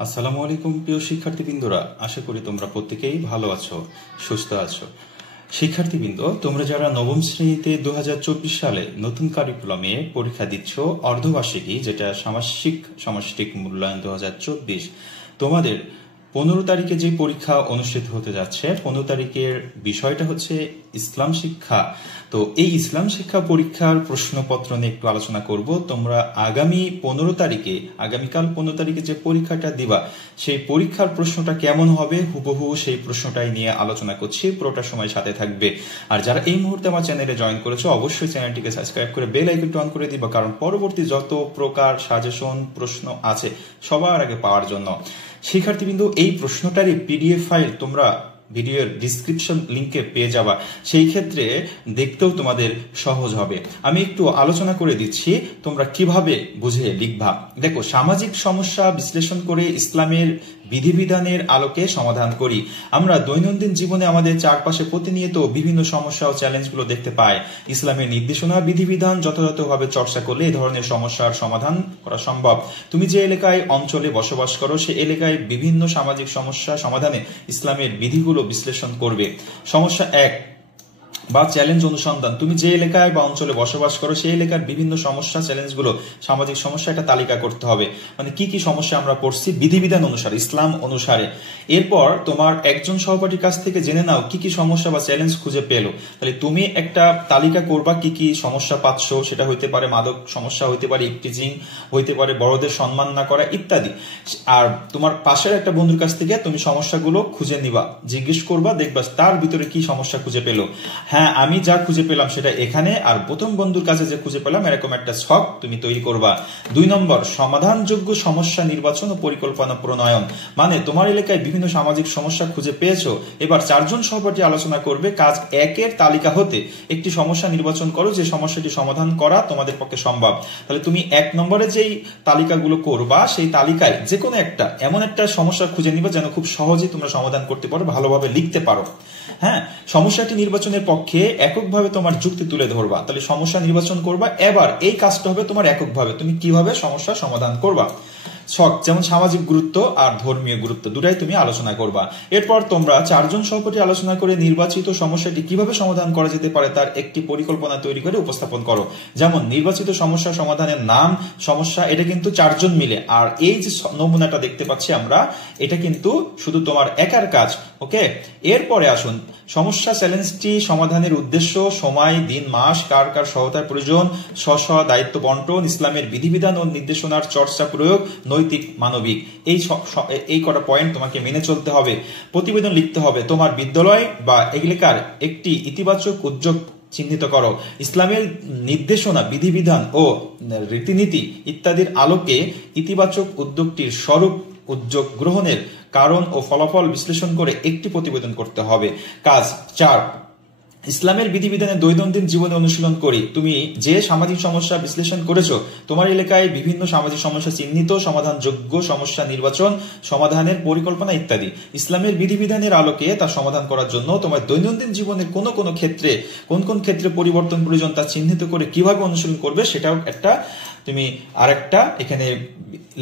আসসালামু আলাইকুম প্রিয় শিক্ষার্থীবৃন্দরা, আশা করি তোমরা প্রত্যেকেই ভালো আছো, সুস্থ আছো। শিক্ষার্থীবৃন্দ, তোমরা যারা নবম শ্রেণীতে 2024 সালে নতুন কারিকুলামে পরীক্ষা দিচ্ছ অর্ধবার্ষিকী, যেটা সামষ্টিক মূল্যায়ন 2024, তোমাদের 15 তারিখে যে পরীক্ষা অনুষ্ঠিত হতে যাচ্ছে, 15 তারিখের বিষয়টা হচ্ছে ইসলাম শিক্ষা। তো এই ইসলাম শিক্ষা পরীক্ষার প্রশ্নপত্র নিয়ে একটু আলোচনা করব। তোমরা আগামীকাল 15 তারিখে যে পরীক্ষাটা দিবা, সেই পরীক্ষার প্রশ্নটা কেমন হবে হুবহু সেই প্রশ্নটাই নিয়ে আলোচনা করছি। পুরোটা সময় সাথে থাকবে। আর যারা এই মুহূর্তে আমার চ্যানেলে জয়েন করেছো, অবশ্যই চ্যানেলটিকে সাবস্ক্রাইব করে বেল আইকনটি অন করে দিবা, কারণ পরবর্তী যত প্রকার সাজেশন প্রশ্ন আছে সবার আগে পাওয়ার জন্য। শিক্ষার্থীবৃন্দ, এই প্রশ্নটারই পিডিএফ ফাইল তোমরা ভিডিওর ডিসক্রিপশন লিংকে পেয়ে যাবা। সেই ক্ষেত্রে দেখতেও তোমাদের সহজ হবে। আমি একটু আলোচনা করে দিচ্ছি তোমরা কিভাবে বুঝে লিখবা। দেখো, সামাজিক সমস্যা বিশ্লেষণ করে ইসলামের বিধিবিধানের আলোকে সমাধান করি। আমরা দৈনন্দিন জীবনে আমাদের চারপাশে প্রতিনিয়ত বিভিন্ন সমস্যা ও চ্যালেঞ্জগুলো দেখতে পাই। ইসলামের নির্দেশনা বিধিবিধান যথাযথভাবে চর্চা করলে এই ধরনের সমস্যার সমাধান করা সম্ভব। তুমি যে এলাকায় অঞ্চলে বসবাস করো, সে এলাকায় বিভিন্ন সামাজিক সমস্যা সমাধানে ইসলামের বিধিগুলো বিশ্লেষণ করবে। সমস্যা 1 বা চ্যালেঞ্জ অনুসন্ধান। তুমি যে এলাকায় বা অঞ্চলে বসবাস করো, সেই এলাকার বিভিন্ন সমস্যা চ্যালেঞ্জগুলো, সামাজিক সমস্যা একটা তালিকা করতে হবে। মানে কি কি সমস্যা আমরা পড়ছি বিধিবিধান অনুসারে, ইসলাম অনুসারে। এরপর তোমার একজন সহপাঠীর কাছ থেকে জেনে নাও কি কি সমস্যা বা চ্যালেঞ্জ খুঁজে পেলো। তাহলে তুমি একটা তালিকা করবা কি কি সমস্যা পাচ্ছ। সেটা হইতে পারে মাদক সমস্যা, হইতে পারে ইফটিজিং, হইতে পারে বড়দের সম্মান না করা ইত্যাদি। আর তোমার পাশের একটা বন্ধুর কাছ থেকে তুমি সমস্যাগুলো খুঁজে নিবা, জিজ্ঞেস করবা, দেখবা তার ভিতরে কি সমস্যা খুঁজে পেলো। হ্যাঁ, আমি যা খুঁজে পেলাম সেটা এখানে, আর প্রথম বন্ধুর কাছে যে খুঁজে পেলাম, এরকম একটা ছক তুমি তৈরি করবা। 2 নম্বর, সমাধানযোগ্য সমস্যা নির্বাচন ও পরিকল্পনা প্রণয়ন। মানে তোমার এলাকায় বিভিন্ন সামাজিক সমস্যা খুঁজে পেয়েছো, এবার 4 জন সহপাঠী আলোচনা করবে। কাজ 1-এর তালিকা হতে একটি সমস্যা নির্বাচন করো যে সমস্যাটি সমাধান করা তোমাদের পক্ষে সম্ভব। তাহলে তুমি 1 নম্বরে যেই তালিকাগুলো করবা, সেই তালিকায় যে কোনো একটা এমন একটা সমস্যা খুঁজে নিবে যেন খুব সহজেই তোমরা সমাধান করতে পারো, ভালোভাবে লিখতে পারো। হ্যাঁ, সমস্যাটি নির্বাচনের পক্ষে এককভাবে তোমার যুক্তি তুলে ধরবা। তাহলে সমস্যা নির্বাচন করবা। এবার এই কাজটা হবে তোমার এককভাবে, তুমি কিভাবে সমস্যা সমাধান করবা। ছক যেমন সামাজিক গুরুত্ব আর ধর্মীয় গুরুত্ব, দুটাই তুমি আলোচনা করবা। এরপর তোমরা 4 জন সহপাঠী আলোচনা করে নির্বাচিত সমস্যাটি কিভাবে সমাধান করা যেতে পারে তার একটি পরিকল্পনা তৈরি করে উপস্থাপন করো। যেমন নির্বাচিত সমস্যা সমাধানের নাম, সমস্যা, এটা কিন্তু 4 জন মিলে। আর এই যে নমুনাটা দেখতে পাচ্ছি আমরা, এটা কিন্তু শুধু তোমার একার কাজ। ওকে, এরপরে আসুন সমস্যা চ্যালেঞ্জটি সমাধানের উদ্দেশ্য, সময়, দিন, মাস, কার কার সহায়তার প্রয়োজন, স্ব দায়িত্ব বন্টন, ইসলামের বিধিবিধান ও নির্দেশনার চর্চা প্রয়োগ, নৈতিক মানবিক। এই কটা পয়েন্ট তোমাকে মেনে চলতে হবে। প্রতিবেদন লিখতে হবে। তোমার বিদ্যালয় বা এলাকার একটি ইতিবাচক উদ্যোগ চিহ্নিত করো। ইসলামের নির্দেশনা বিধিবিধান ও রীতিনীতি ইত্যাদির আলোকে ইতিবাচক উদ্যোগটির স্বরূপ, উদ্যোগ গ্রহণের কারণ ও ফলাফল বিশ্লেষণ করে একটি প্রতিবেদন করতে হবে। কাজ 4, ইসলামের বিধিবিধানের দৈনন্দিন জীবনে অনুশীলন করি। তুমি যে সামাজিক সমস্যা বিশ্লেষণ করেছো, তোমার এলাকায় বিভিন্ন সামাজিক সমস্যা চিহ্নিত, সমাধানযোগ্য সমস্যা নির্বাচন, সমাধানের পরিকল্পনা ইত্যাদি। ইসলামের বিধিবিধানের আলোকে তা সমাধান করার জন্য তোমার দৈনন্দিন জীবনের কোন কোন ক্ষেত্রে পরিবর্তন প্রয়োজন তা চিহ্নিত করে কিভাবে অনুশীলন করবে সেটাও তুমি আরেকটা এখানে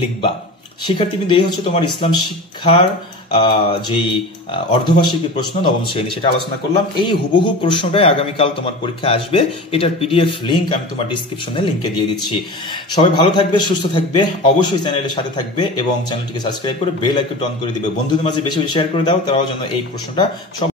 লিখবা। শিক্ষার্থীবৃন্দ, এই হচ্ছে তোমার ইসলাম শিক্ষার যেই অর্ধবার্ষিকী প্রশ্ন নবম শ্রেণী, সেটা আলোচনা করলাম। এই হুবহু প্রশ্নটাই আগামীকাল তোমার পরীক্ষা আসবে। এটার পিডিএফ লিংক আমি তোমার ডিসক্রিপশনে লিংকে দিয়ে দিচ্ছি। সবাই ভালো থাকবে, সুস্থ থাকবে, অবশ্যই চ্যানেলের সাথে থাকবে এবং চ্যানেলটিকে সাবস্ক্রাইব করে বেল আইকনটি অন করে দিবে। বন্ধুদের মাঝে বেশি বেশি শেয়ার করে দাও, তারাও যেন এই প্রশ্নটা